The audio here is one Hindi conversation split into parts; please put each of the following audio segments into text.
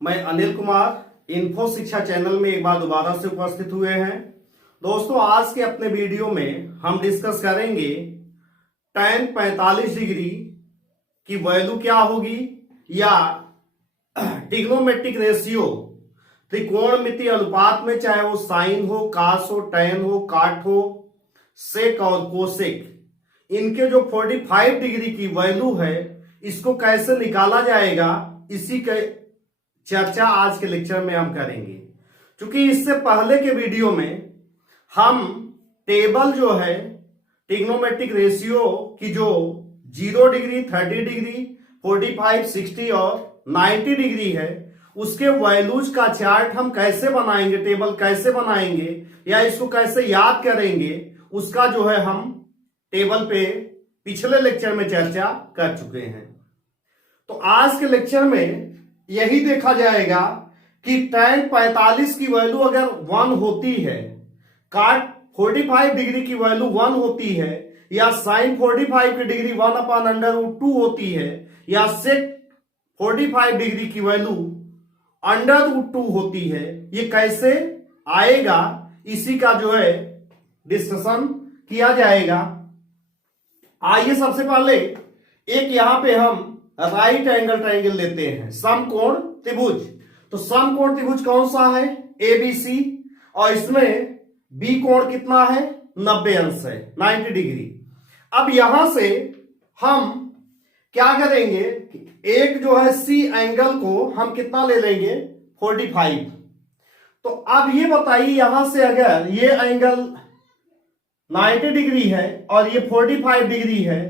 मैं अनिल कुमार इन्फो शिक्षा चैनल में एक बार दोबारा से उपस्थित हुए हैं। दोस्तों, आज के अपने वीडियो में हम डिस्कस करेंगे tan 45 डिग्री की वैल्यू क्या होगी या ट्रिग्नोमेट्रिक रेशियो त्रिकोणमितीय अनुपात में, चाहे वो साइन हो, कास हो, टैन हो, काट हो, सेक और कोसेक, इनके जो 45 डिग्री की वैल्यू है इसको कैसे निकाला जाएगा, इसी के चर्चा आज के लेक्चर में हम करेंगे। क्योंकि इससे पहले के वीडियो में हम टेबल जो है ट्रिग्नोमेट्रिक रेशियो की जो 0 डिग्री, 30 डिग्री, 45, 60 और 90 डिग्री है उसके वैल्यूज का चार्ट हम कैसे बनाएंगे, टेबल कैसे बनाएंगे या इसको कैसे याद करेंगे, उसका जो है हम टेबल पे पिछले लेक्चर में चर्चा कर चुके हैं। तो आज के लेक्चर में यही देखा जाएगा कि tan 45 की वैल्यू अगर 1 होती है, काट 45 डिग्री की वैल्यू 1 होती है, या साइन 45 की डिग्री 1/√2 होती है, या सेक 45 डिग्री की वैल्यू √2 होती है, ये कैसे आएगा इसी का जो है डिस्कशन किया जाएगा। आइए सबसे पहले एक यहां पे हम राइट एंगल ट्रायंगल लेते हैं, समकोण त्रिभुज। तो समकोण त्रिभुज कौन सा है? एबीसी, और इसमें बी कोण कितना है? 90 अंश है, 90 डिग्री। अब यहां से हम क्या करेंगे कि एक जो है सी एंगल को हम कितना ले लेंगे? 45। तो अब ये बताइए यहां से अगर ये एंगल 90 डिग्री है और ये 45 डिग्री है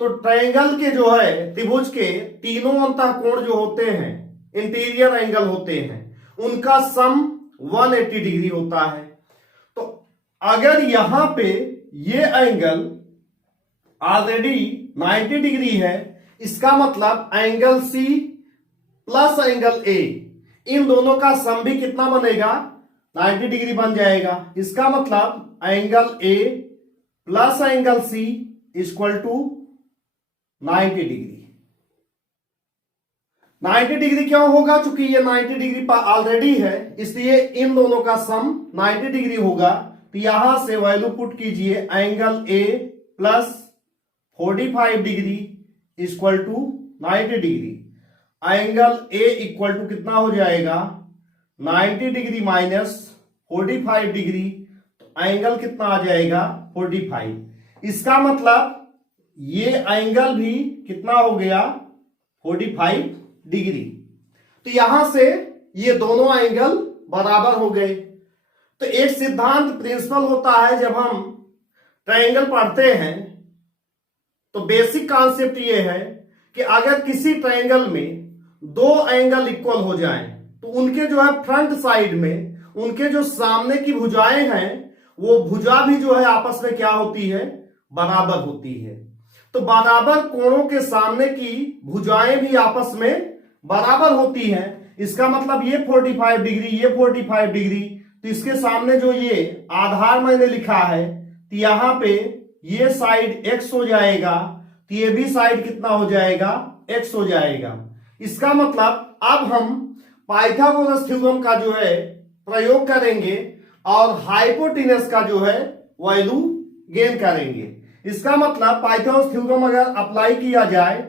तो ट्रायंगल के जो है त्रिभुज के तीनों अंतः कोण जो होते हैं, इंटीरियर एंगल होते हैं, उनका सम 180 डिग्री होता है। तो अगर यहां पे ये एंगल ऑलरेडी 90 डिग्री है, इसका मतलब angle c plus angle a, इन दोनों का सम भी कितना बनेगा? 90 डिग्री बन जाएगा। इसका मतलब angle A plus angle C equal to 90 degree. 90 degree क्यों होगा? क्योंकि ये 90 डिग्री ऑलरेडी है, इसलिए इन दोनों का सम 90 डिग्री होगा। तो यहां से वैल्यू पुट कीजिए, angle A plus 45 degree equal to 90 degree. Angle A equal to कितना हो जाएगा? 90 डिग्री माइनस 45 डिग्री, तो एंगल कितना आ जाएगा? 45। इसका मतलब ये एंगल भी कितना हो गया? 45 डिग्री। तो यहां से ये दोनों एंगल बराबर हो गए। तो एक सिद्धांत प्रिंसिपल होता है, जब हम ट्रायंगल पढ़ते हैं तो बेसिक कॉन्सेप्ट ये है कि अगर किसी ट्रायंगल में दो एंगल इक्वल हो जाएं तो उनके जो है फ्रंट साइड में उनके जो सामने की भुजाएं हैं वो भुजा भी जो है आपस में क्या होती है? बराबर होती है। तो बराबर कोणों के सामने की भुजाएं भी आपस में बराबर होती हैं। इसका मतलब ये 45 डिग्री, ये 45 डिग्री, तो इसके सामने जो ये आधार मैंने लिखा है, तो यहां पे ये साइड x हो जाएगा, तो ये भी साइड कितना हो जाएगा? x हो जाएगा। इसका मतलब अब हम पाइथागोरस थ्योरम का जो है प्रयोग करेंगे और हाइपोटेनस का जो है वैल्यू गेन करेंगे। इसका मतलब पाइथागोरस थ्योरम अगर अप्लाई किया जाए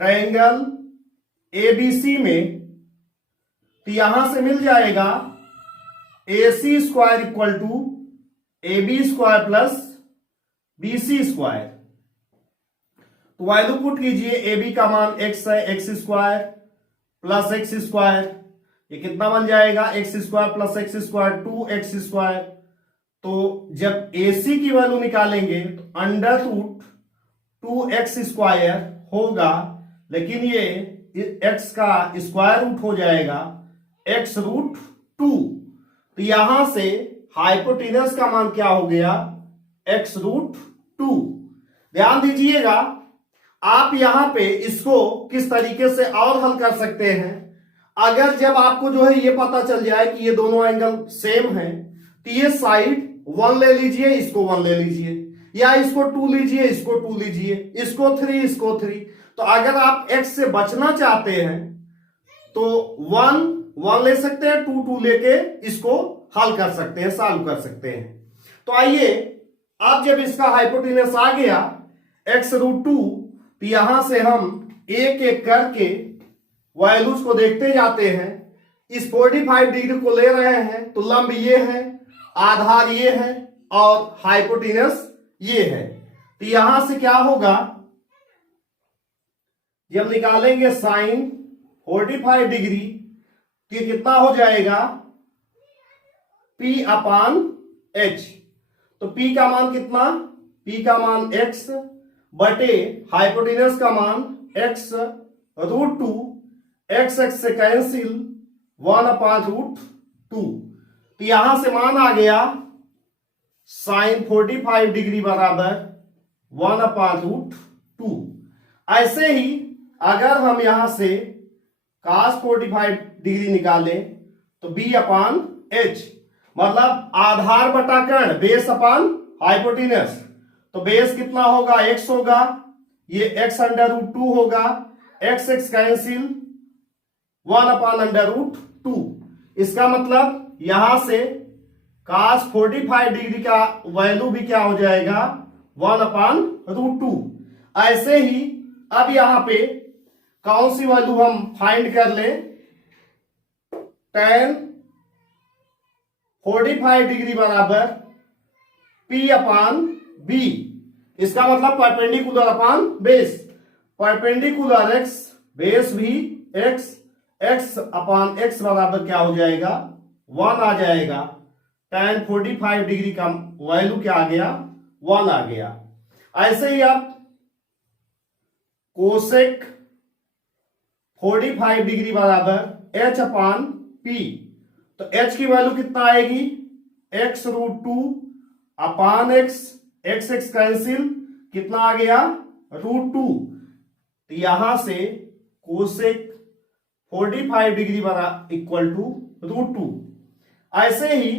ट्रायंगल एबीसी में, तो यहां से मिल जाएगा AC square equal to AB square plus BC square. तो वैल्यू पुट कीजिए, AB का मान x है, x square plus x square, ये कितना बन जाएगा? x square plus x square 2x square. तो जब AC की वैल्यू निकालेंगे तो √2x स्क्वायर होगा, लेकिन ये x का स्क्वायर रूट हो जाएगा x√2। तो यहां से हाइपोटेनस का मान क्या हो गया? x√2। ध्यान दीजिएगा, आप यहां पे इसको किस तरीके से और हल कर सकते हैं। अगर जब आपको जो है ये पता चल जाए कि ये दोनों एंगल सेम है, तो ये साइड 1 ले लीजिए, इसको 1 ले लीजिए, या इसको 2 लीजिए, इसको 2 लीजिए, इसको 3, इसको 3। तो अगर आप x से बचना चाहते हैं तो 1 1 ले सकते हैं, 2 2 लेके इसको हल कर सकते हैं, सॉल्व कर सकते हैं। तो आइए अब जब इसका हाइपोटेनस आ गया x√2, तो यहां से हम एक एक करके वैल्यूज को देखते जाते हैं। इस 45 डिग्री को ले रहे हैं तो लंब ये है, आधार ये है और हाइपोटेनस ये है। तो यहां से क्या होगा, जब निकालेंगे साइन 45 डिग्री कि कितना हो जाएगा P/H। तो P का मान कितना, P का मान x बटे हाइपोटेनस का मान x√2, x से कैंसिल 1/√2। तो यहां से मान आ गया साइन 45 डिग्री बराबर 1/√2। ऐसे ही अगर हम यहां से cos 45 डिग्री निकालें तो B/H, मतलब आधार बटा कर्ण, बेस अपान हाइपोटेनस। तो बेस कितना होगा, x होगा, ये x√2 होगा, x कैंसिल 1/√2। इसका मतलब यहां से cos 45 डिग्री का वैल्यू भी क्या हो जाएगा, 1/√2। ऐसे ही अब यहां पे कौन सी वैल्यू हम फाइंड कर ले, tan 45 डिग्री बराबर P/B। इसका मतलब perpendicular upon base, perpendicular x, base भी x, x/x बराबर क्या हो जाएगा, 1 आ जाएगा। tan 45 डिग्री का वैल्यू क्या आ गया, 1 आ गया। ऐसे ही आप कोसेक 45 डिग्री बराबर H/P। तो H की वैल्यू कितना आएगी, x√2/x, x कैंसिल कितना आ गया, √2। तो यहां से कोसेक 45 डिग्री बराबर इक्वल टू √2। ऐसे ही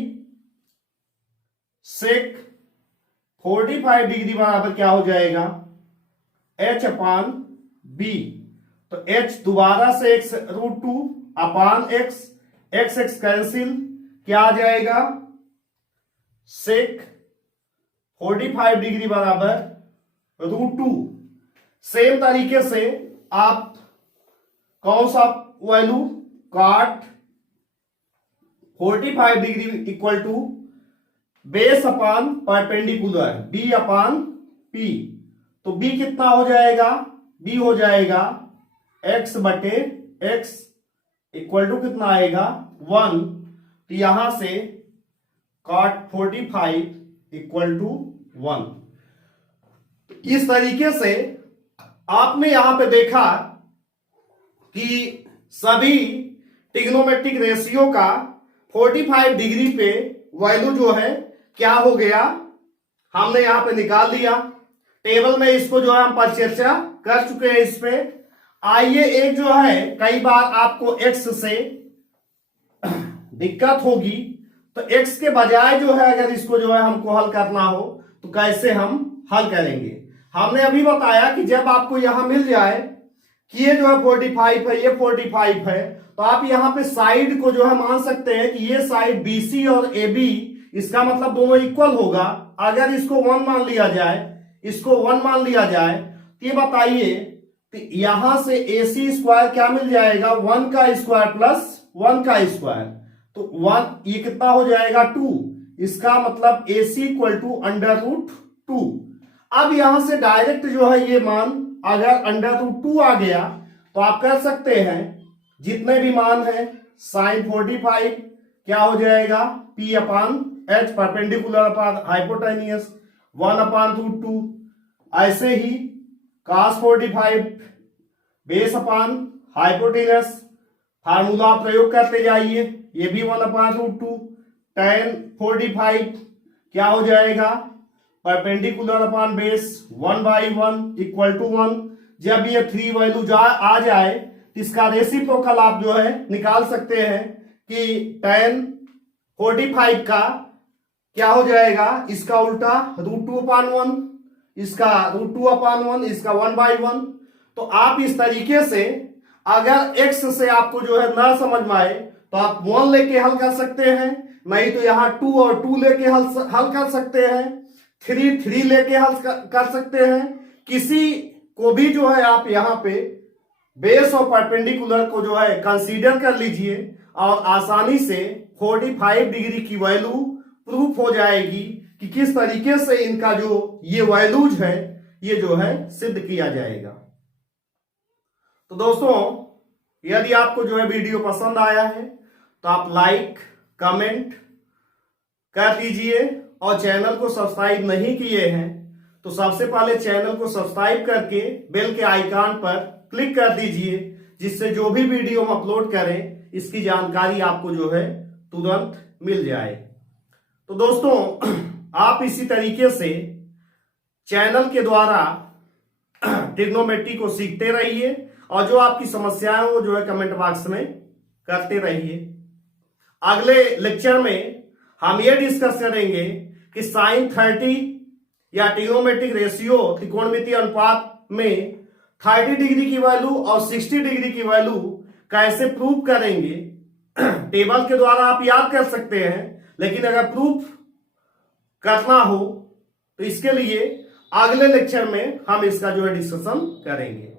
सेक 45 डिग्री बराबर क्या हो जाएगा, H/B। तो H दोबारा से x√2/x, x कैंसिल क्या आ जाएगा, सेक 45 डिग्री बराबर √2। सेम तरीके से आप कौन सा value, cot 45 degree equal to base upon perpendicular B/P। तो B कितना हो जाएगा, B हो जाएगा x बटे x इक्वल टू कितना आएगा, 1। तो यहां से cot 45 इक्वल टू 1। इस तरीके से आपने यहां पे देखा कि सभी ट्रिग्नोमेट्रिक रेशियो का 45 डिग्री पे वैल्यू जो है क्या हो गया, हमने यहां पे निकाल लिया। टेबल में इसको जो है हम परिचर्चा कर चुके हैं इस पे। आइए एक जो है, कई बार आपको x से दिक्कत होगी, तो x के बजाय जो है अगर इसको जो है हमको हल करना हो तो कैसे हम हल करेंगे। हमने अभी बताया कि जब आपको यहां मिल जाए कि ये जो है 45 है, ये 45 है, तो आप यहां पे साइड को जो है मान सकते हैं कि ये साइड BC और AB, इसका मतलब दोनों इक्वल होगा। अगर इसको 1 मान लिया जाए, इसको 1 मान लिया जाए, तो ये बताइए तो यहां से AC स्क्वायर क्या मिल जाएगा, 1 का स्क्वायर प्लस 1 का स्क्वायर। तो 1 ये कितना हो जाएगा, 2। इसका मतलब AC इक्वल टू √2। अब यहां से डायरेक्ट जो है ये मान अगर √2 आ गया तो आप कर सकते हैं जितने भी मान है साइन 45 क्या हो जाएगा, P/H परपेंडिकुलर अपान हाइपोटेनियस 1/√2। ऐसे ही cos 45 base upon hypotenuse, formula प्रयोग करते जाइए, ये भी 1/√2। tan 45 क्या हो जाएगा, perpendicular upon base 1/1 equal to 1। जब ये 3 वैल्यू आ जाए तो इसका रेसिप्रोकल आप जो है निकाल सकते हैं कि tan 45 का क्या हो जाएगा, इसका उल्टा √2/1, इसका √2/1, इसका 1/1। तो आप इस तरीके से अगर x से आपको जो है ना समझ में आए तो आप 1 लेके हल कर सकते हैं, नहीं तो यहां 2 और 2 लेके हल कर सकते हैं, 3 लेके हल कर सकते हैं। किसी को भी जो है आप यहां पे बेस और परपेंडिकुलर को जो है कंसीडर कर लीजिए और आसानी से 45 डिग्री की वैल्यू प्रूफ हो जाएगी कि किस तरीके से इनका जो ये वैल्यूज है ये जो है सिद्ध किया जाएगा। तो दोस्तों यदि आपको जो है वीडियो पसंद आया है तो आप लाइक कमेंट कर दीजिए और चैनल को सब्सक्राइब नहीं किए हैं तो सबसे पहले चैनल को सब्सक्राइब करके बेल के आइकॉन पर क्लिक कर दीजिए, जिससे जो भी वीडियो हम अपलोड करें इसकी जानकारी आपको जो है तुरंत मिल जाए। तो दोस्तों आप इसी तरीके से चैनल के द्वारा ट्रिग्नोमेट्री को सीखते रहिए और जो आपकी समस्याएं वो जो है कमेंट बॉक्स में करते रहिए। अगले लेक्चर में हम ये डिस्कस करेंगे कि साइन 30 या ट्रिग्नोमेट्रिक रेशियो त्रिकोणमितीय अनुपात में 30 डिग्री की वैल्यू और 60 डिग्री की वैल्यू कैसे प्रूव करेंगे। टेबल के द्वारा आप याद कर सकते हैं, लेकिन अगर प्रूफ करना हो तो इसके लिए अगले लेक्चर में हम इसका जो है डिस्कशन करेंगे।